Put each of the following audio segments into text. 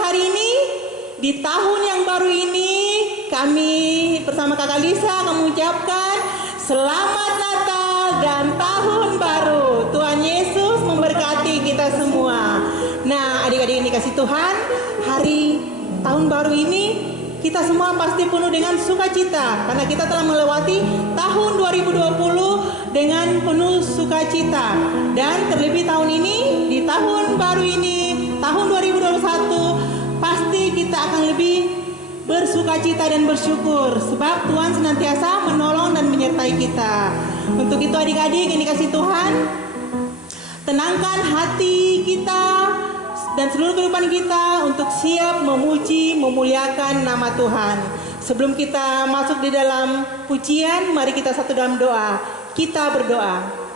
hari ini, di tahun yang baru ini, kami bersama Kakak Lisa mengucapkan Selamat Natal dan Tahun Baru. Tuhan Yesus memberkati kita semua. Nah, adik-adik ini kasih Tuhan, hari tahun baru ini kita semua pasti penuh dengan sukacita karena kita telah melewati tahun 2020 dengan penuh sukacita. Dan terlebih tahun ini, di tahun baru ini, tahun 2021, pasti kita akan lebih bersukacita dan bersyukur sebab Tuhan senantiasa menolong dan menyertai kita. Untuk itu adik-adik yang dikasih Tuhan, tenangkan hati kita dan seluruh kehidupan kita untuk siap memuji, memuliakan nama Tuhan. Sebelum kita masuk di dalam pujian, mari kita satu dalam doa. Kita berdoa.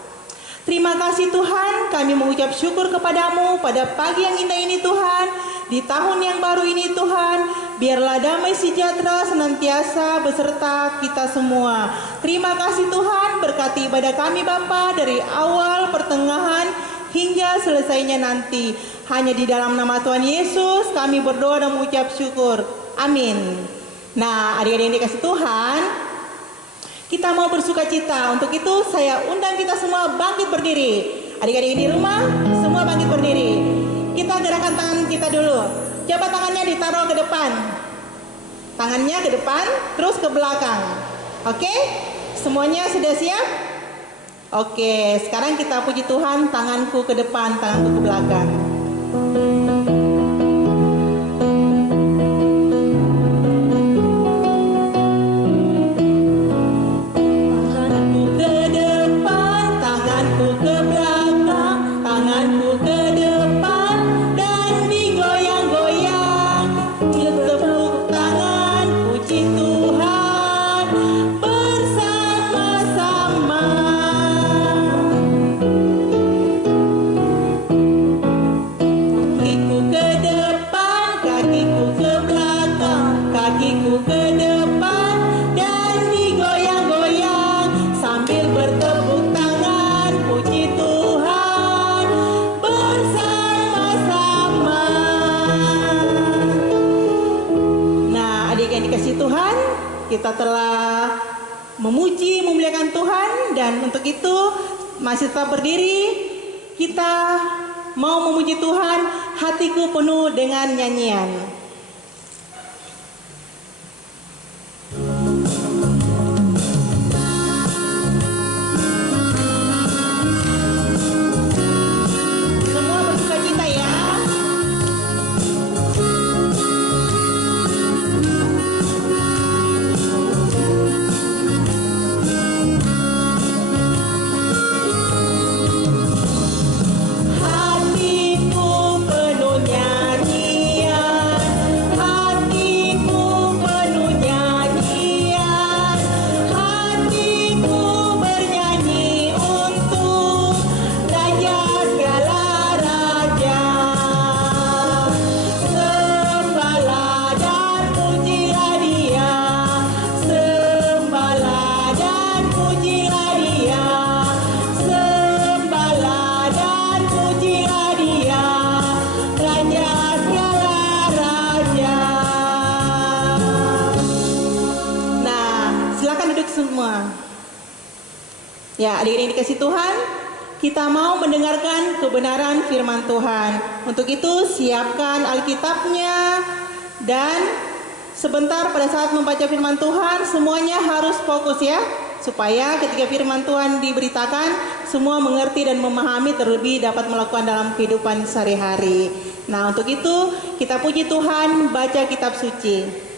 Terima kasih Tuhan, kami mengucap syukur kepadamu pada pagi yang indah ini Tuhan. Di tahun yang baru ini Tuhan, biarlah damai sejahtera senantiasa beserta kita semua. Terima kasih Tuhan, berkati ibadah kami Bapa dari awal, pertengahan, hingga selesainya nanti. Hanya di dalam nama Tuhan Yesus kami berdoa dan mengucap syukur. Amin. Nah, adik-adik yang dikasih Tuhan, kita mau bersuka cita. Untuk itu saya undang kita semua bangkit berdiri. Adik-adik di rumah semua bangkit berdiri. Kita gerakkan tangan kita dulu. Coba tangannya ditaruh ke depan. Tangannya ke depan, terus ke belakang. Oke? Semuanya sudah siap? Oke, sekarang kita puji Tuhan, tanganku ke depan, tanganku ke belakang. Kita telah memuji, memuliakan Tuhan, dan untuk itu masih tetap berdiri. Kita mau memuji Tuhan, hatiku penuh dengan nyanyian. Semua bersukacita ya. Ya, adik-adik yang dikasih Tuhan, kita mau mendengarkan kebenaran firman Tuhan. Untuk itu, siapkan Alkitabnya, dan sebentar pada saat membaca firman Tuhan, semuanya harus fokus ya, supaya ketika firman Tuhan diberitakan, semua mengerti dan memahami, terlebih dapat melakukan dalam kehidupan sehari-hari. Nah, untuk itu, kita puji Tuhan, baca kitab suci.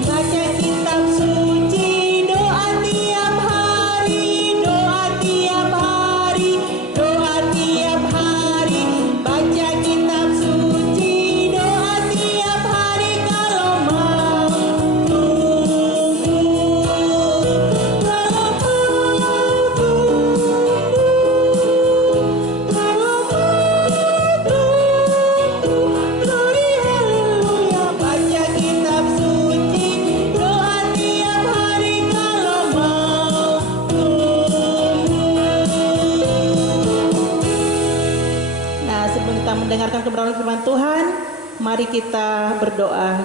Baca kitab suci, doa tiap hari. Mari kita berdoa,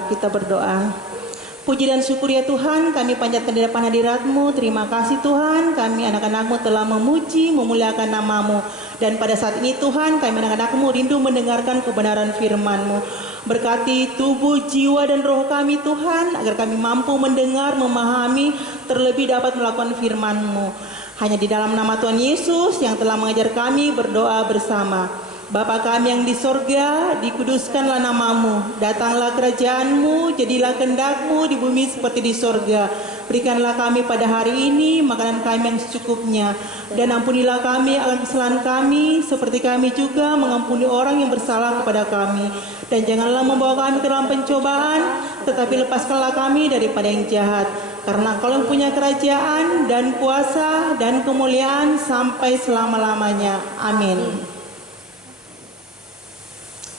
Puji dan syukur ya Tuhan, kami panjatkan di depan hadirat-Mu. Terima kasih Tuhan, kami anak-anak-Mu telah memuji, memuliakan nama-Mu. Dan pada saat ini Tuhan, kami anak-anak-Mu rindu mendengarkan kebenaran firman-Mu. Berkati tubuh, jiwa, dan roh kami Tuhan, agar kami mampu mendengar, memahami, terlebih dapat melakukan firman-Mu. Hanya di dalam nama Tuhan Yesus yang telah mengajar kami berdoa bersama. Bapa kami yang di sorga, dikuduskanlah namamu, datanglah kerajaan-Mu, jadilah kehendak-Mu di bumi seperti di sorga. Berikanlah kami pada hari ini makanan kami yang secukupnya, dan ampunilah kami akan kesalahan kami, seperti kami juga mengampuni orang yang bersalah kepada kami. Dan janganlah membawa kami ke dalam pencobaan, tetapi lepaskanlah kami daripada yang jahat. Karena Kau yang punya kerajaan dan kuasa dan kemuliaan sampai selama-lamanya. Amin.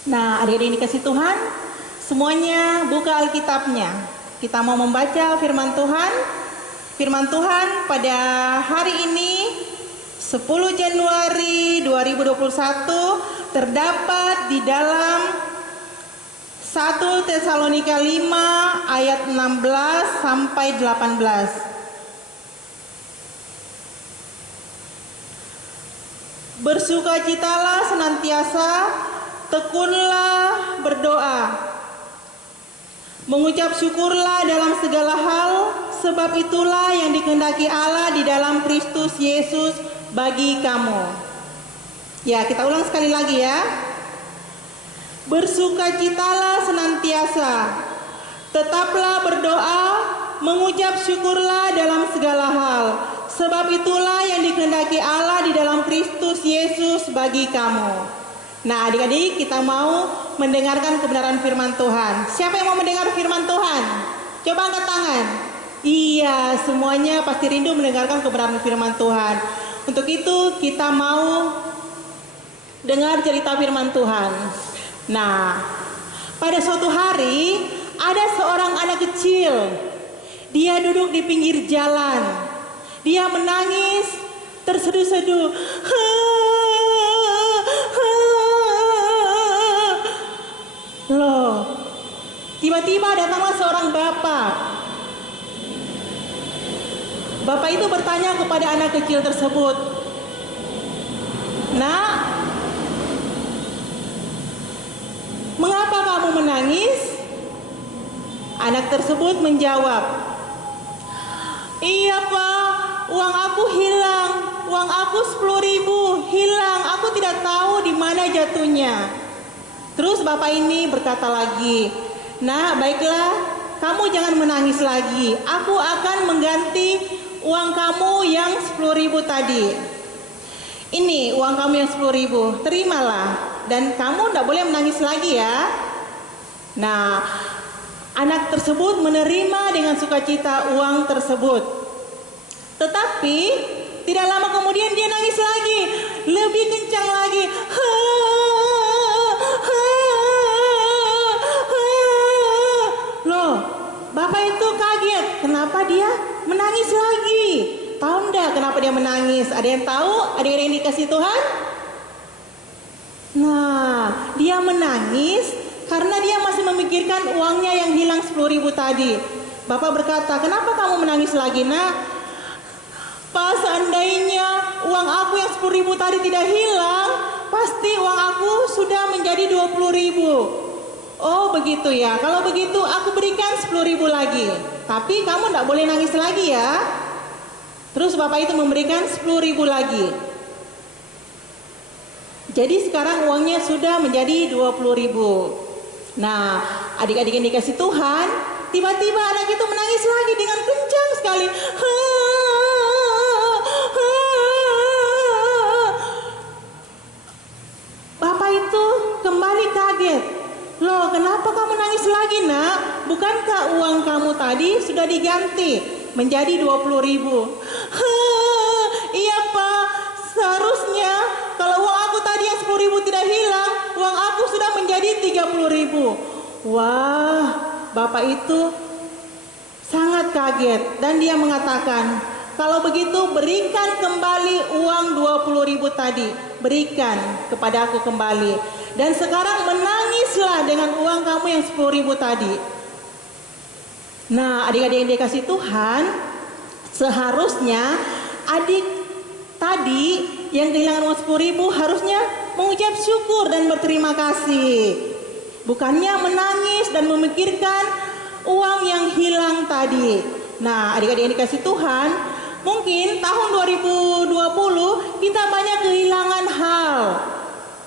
Nah, adik-adik yang dikasih Tuhan, semuanya buka Alkitabnya. Kita mau membaca firman Tuhan. Firman Tuhan pada hari ini 10 Januari 2021 terdapat di dalam 1 Tesalonika 5 ayat 16 sampai 18. Bersukacitalah senantiasa, tekunlah berdoa, mengucap syukurlah dalam segala hal, sebab itulah yang dikehendaki Allah di dalam Kristus Yesus bagi kamu. Ya, kita ulang sekali lagi ya. Bersukacitalah senantiasa, tetaplah berdoa, mengucap syukurlah dalam segala hal, sebab itulah yang dikehendaki Allah di dalam Kristus Yesus bagi kamu. Nah, adik-adik, kita mau mendengarkan kebenaran firman Tuhan. Siapa yang mau mendengar firman Tuhan? Coba angkat tangan. Iya, semuanya pasti rindu mendengarkan kebenaran firman Tuhan. Untuk itu, kita mau dengar cerita firman Tuhan. Nah, pada suatu hari, ada seorang anak kecil. Dia duduk di pinggir jalan. Dia menangis, terseduh-seduh. Loh, tiba-tiba datanglah seorang bapak. Bapak itu bertanya kepada anak kecil tersebut, "Nak, mengapa kamu menangis?" Anak tersebut menjawab, "Iya Pak, uang aku hilang. Uang aku 10.000 hilang. Aku tidak tahu di mana jatuhnya." Terus bapak ini berkata lagi, "Nah, baiklah, kamu jangan menangis lagi. Aku akan mengganti uang kamu yang 10.000 tadi. Ini uang kamu yang 10.000, terimalah. Dan kamu tidak boleh menangis lagi ya." Nah, anak tersebut menerima dengan sukacita uang tersebut. Tetapi tidak lama kemudian dia nangis lagi, lebih kencang lagi. Loh, bapak itu kaget. Kenapa dia menangis lagi? Tahu enggak kenapa dia menangis? Ada yang tahu? Ada yang dikasih Tuhan? Nah, dia menangis karena dia masih memikirkan uangnya yang hilang 10.000 tadi. Bapak berkata, "Kenapa kamu menangis lagi, Nak?" "Pak, seandainya uang aku yang 10.000 tadi tidak hilang, pasti uang aku sudah menjadi 20.000. "Oh begitu ya, kalau begitu aku berikan 10.000 lagi. Tapi kamu tidak boleh nangis lagi ya." Terus bapak itu memberikan 10.000 lagi. Jadi sekarang uangnya sudah menjadi 20.000. Nah, adik-adik yang dikasih Tuhan, tiba-tiba anak itu menangis lagi dengan kencang sekali. Bapak itu kembali kaget. "Loh, kenapa kamu nangis lagi, Nak? Bukankah uang kamu tadi sudah diganti menjadi 20.000? "Iya Pak, seharusnya kalau uang aku tadi yang 10.000 tidak hilang, uang aku sudah menjadi 30.000. Wah, bapak itu sangat kaget dan dia mengatakan, "Kalau begitu berikan kembali uang 20.000 tadi. Berikan kepada aku kembali." Dan sekarang menangis menangislah dengan uang kamu yang 10.000 tadi. Nah, adik-adik yang dikasih Tuhan, seharusnya adik tadi yang kehilangan uang 10.000 harusnya mengucap syukur dan berterima kasih. Bukannya menangis dan memikirkan uang yang hilang tadi. Nah, adik-adik yang dikasih Tuhan, mungkin tahun 2020 kita banyak kehilangan hal.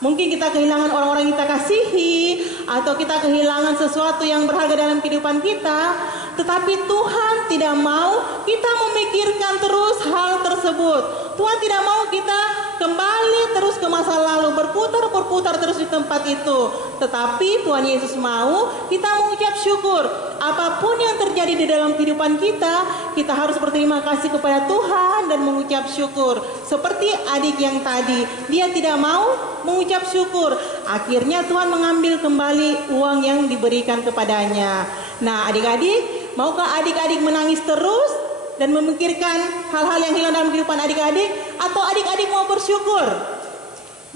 Mungkin kita kehilangan orang-orang yang kita kasihi, atau kita kehilangan sesuatu yang berharga dalam kehidupan kita. Tetapi Tuhan tidak mau kita memikirkan terus hal tersebut. Tuhan tidak mau kita kembali terus ke masa lalu, berputar terus di tempat itu. Tetapi Tuhan Yesus mau kita mengucap syukur. Apapun yang terjadi di dalam kehidupan kita, kita harus berterima kasih kepada Tuhan dan mengucap syukur. Seperti adik yang tadi, dia tidak mau mengucap syukur. Akhirnya Tuhan mengambil kembali uang yang diberikan kepadanya. Nah, adik-adik, maukah adik-adik menangis terus dan memikirkan hal-hal yang hilang dalam kehidupan adik-adik, atau adik-adik mau bersyukur?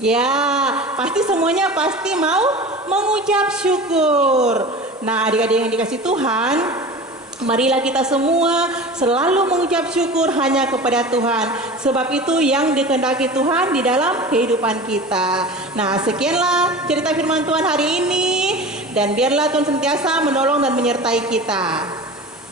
Ya, pasti semuanya pasti mau mengucap syukur. Nah, adik-adik yang dikasih Tuhan, marilah kita semua selalu mengucap syukur hanya kepada Tuhan. Sebab itu yang dikehendaki Tuhan di dalam kehidupan kita. Nah, sekianlah cerita firman Tuhan hari ini. Dan biarlah Tuhan sentiasa menolong dan menyertai kita.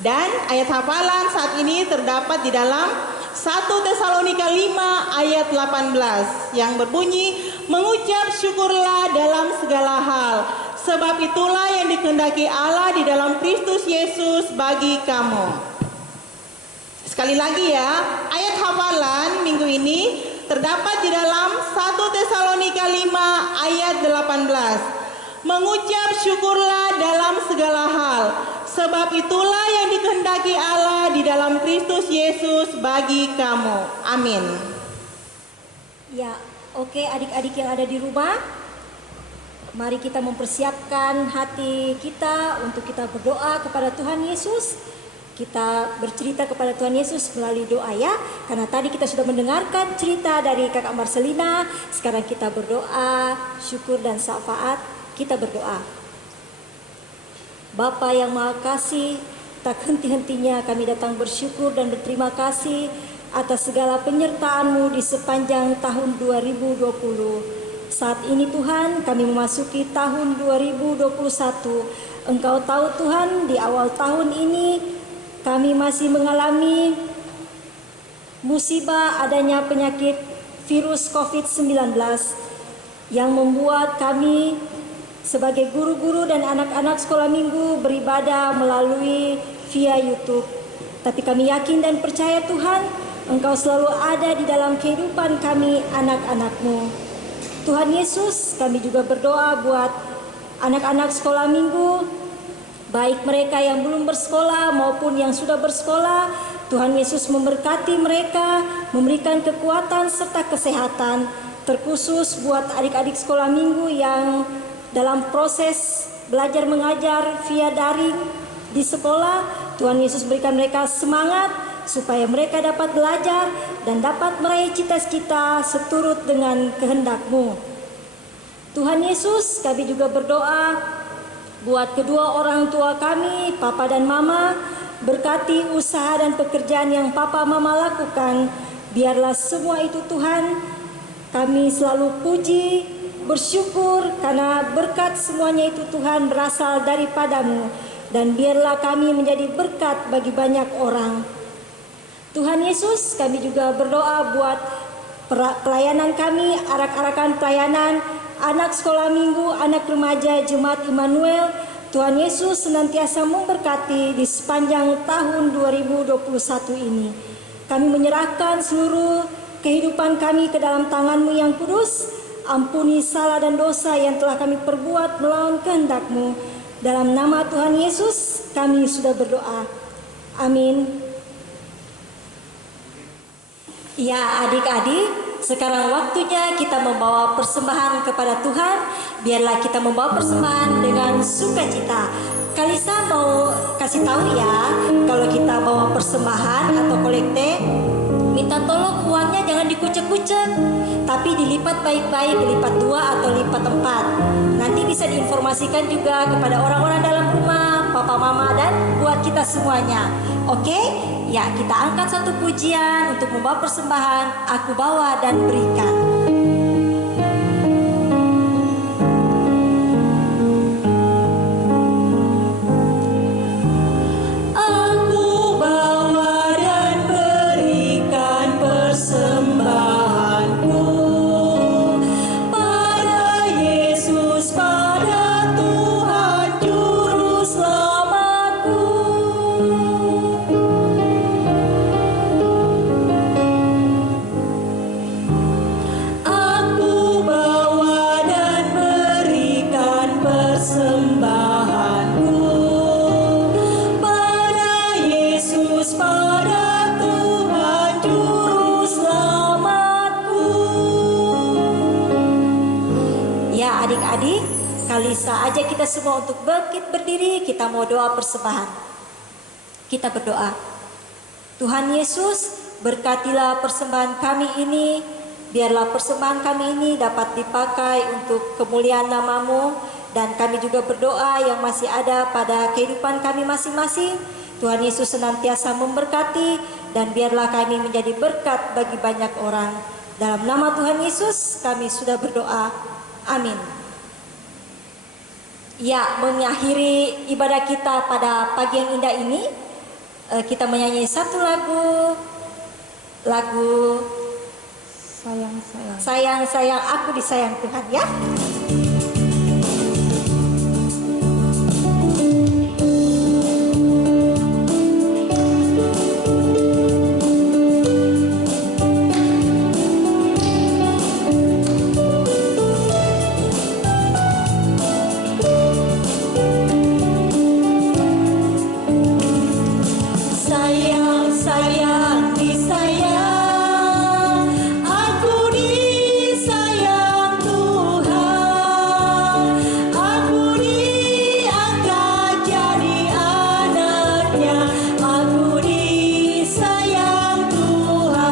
Dan ayat hafalan saat ini terdapat di dalam 1 Tesalonika 5 ayat 18 yang berbunyi, mengucap syukurlah dalam segala hal, sebab itulah yang dikehendaki Allah di dalam Kristus Yesus bagi kamu. Sekali lagi ya, ayat hafalan minggu ini terdapat di dalam 1 Tesalonika 5 ayat 18. Mengucap syukurlah dalam segala hal, sebab itulah yang dikehendaki Allah di dalam Kristus Yesus bagi kamu. Amin. Ya, oke adik-adik yang ada di rumah, mari kita mempersiapkan hati kita untuk kita berdoa kepada Tuhan Yesus. Kita bercerita kepada Tuhan Yesus melalui doa ya. Karena tadi kita sudah mendengarkan cerita dari Kakak Marcelina. Sekarang kita berdoa, syukur dan syafaat. Kita berdoa. Bapa yang Maha Kasih, tak henti-hentinya kami datang bersyukur dan berterima kasih atas segala penyertaan-Mu di sepanjang tahun 2020. Saat ini Tuhan, kami memasuki tahun 2021. Engkau tahu Tuhan, di awal tahun ini kami masih mengalami musibah adanya penyakit virus COVID-19 yang membuat kami sebagai guru-guru dan anak-anak sekolah minggu beribadah melalui via YouTube. Tapi kami yakin dan percaya Tuhan, Engkau selalu ada di dalam kehidupan kami anak-anak-Mu. Tuhan Yesus, kami juga berdoa buat anak-anak sekolah minggu, baik mereka yang belum bersekolah maupun yang sudah bersekolah. Tuhan Yesus memberkati mereka, memberikan kekuatan serta kesehatan, terkhusus buat adik-adik sekolah minggu yang dalam proses belajar mengajar via daring di sekolah. Tuhan Yesus berikan mereka semangat supaya mereka dapat belajar dan dapat meraih cita-cita seturut dengan kehendak-Mu. Tuhan Yesus, kami juga berdoa buat kedua orang tua kami, Papa dan Mama. Berkati usaha dan pekerjaan yang Papa Mama lakukan. Biarlah semua itu Tuhan, kami selalu puji, bersyukur karena berkat semuanya itu Tuhan berasal daripada-Mu. Dan biarlah kami menjadi berkat bagi banyak orang. Tuhan Yesus, kami juga berdoa buat pelayanan kami, arak-arakan pelayanan anak sekolah minggu, anak remaja Jemaat Immanuel. Tuhan Yesus senantiasa memberkati di sepanjang tahun 2021 ini. Kami menyerahkan seluruh kehidupan kami ke dalam tangan-Mu yang kudus. Ampuni salah dan dosa yang telah kami perbuat melawan kehendak-Mu. Dalam nama Tuhan Yesus kami sudah berdoa. Amin. Ya adik-adik, sekarang waktunya kita membawa persembahan kepada Tuhan. Biarlah kita membawa persembahan dengan sukacita. Kalisa mau kasih tahu ya, kalau kita bawa persembahan atau kolekte, Minta tolong uangnya jangan dikucek-kucek, tapi dilipat baik-baik, lipat 2 atau lipat 4. Nanti bisa diinformasikan juga kepada orang-orang dalam rumah, papa mama, dan buat kita semuanya. Oke? Ya, kita angkat satu pujian untuk membawa persembahan, Aku Bawa dan Berikan. Aku bawa dan berikan persembahanku pada Yesus, pada Tuhan Juru Selamatku. Aku bawa dan berikan persembahanku pada Yesus, pada Tuhan Juru Selamatku. Ya adik-adik, Kalisa aja kita semua untuk bangkit berdiri, kita mau doa persembahan. Kita berdoa. Tuhan Yesus, berkatilah persembahan kami ini, biarlah persembahan kami ini dapat dipakai untuk kemuliaan nama-Mu, dan kami juga berdoa yang masih ada pada kehidupan kami masing-masing. Tuhan Yesus senantiasa memberkati, dan biarlah kami menjadi berkat bagi banyak orang. Dalam nama Tuhan Yesus kami sudah berdoa. Amin. Ya, mengakhiri ibadah kita pada pagi yang indah ini, kita menyanyi satu lagu Sayang Aku Disayang Tuhan, ya. Sayang, disayang, aku disayang Tuhan, aku diangkat jadi anaknya, aku disayang Tuhan.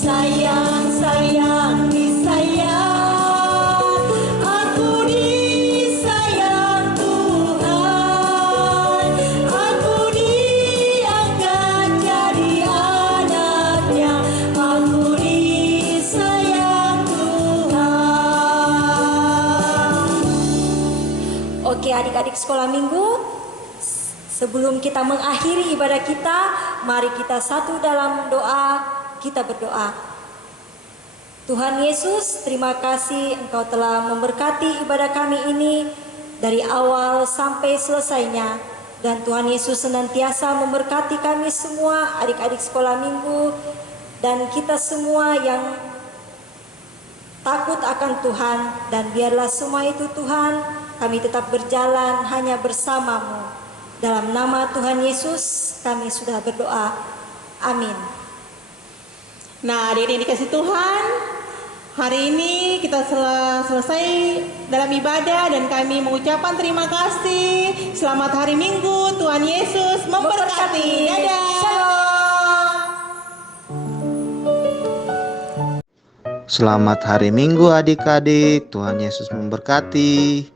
Sayang, disayang, aku disayang Tuhan, aku diangkat jadi anaknya, aku disayang Tuhan. Oke adik-adik sekolah minggu, sebelum kita mengakhiri ibadah kita, mari kita satu dalam doa. Kita berdoa. Tuhan Yesus, terima kasih Engkau telah memberkati ibadah kami ini dari awal sampai selesainya. Dan Tuhan Yesus senantiasa memberkati kami semua, adik-adik sekolah minggu, dan kita semua yang takut akan Tuhan. Dan biarlah semua itu Tuhan, kami tetap berjalan hanya bersama-Mu. Dalam nama Tuhan Yesus kami sudah berdoa. Amin. Nah, adik-adik dikasih Tuhan, hari ini kita selesai dalam ibadah dan kami mengucapkan terima kasih. Selamat hari Minggu, Tuhan Yesus memberkati. Dadah. Selamat hari Minggu adik-adik, Tuhan Yesus memberkati.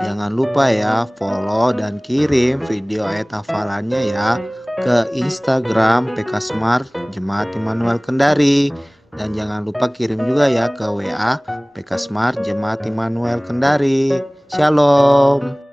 Jangan lupa ya follow dan kirim video ayat hafalannya ya ke Instagram PK Smart Jemaat Immanuel Kendari. Dan jangan lupa kirim juga ya ke WA PK Smart Jemaat Immanuel Kendari. Shalom.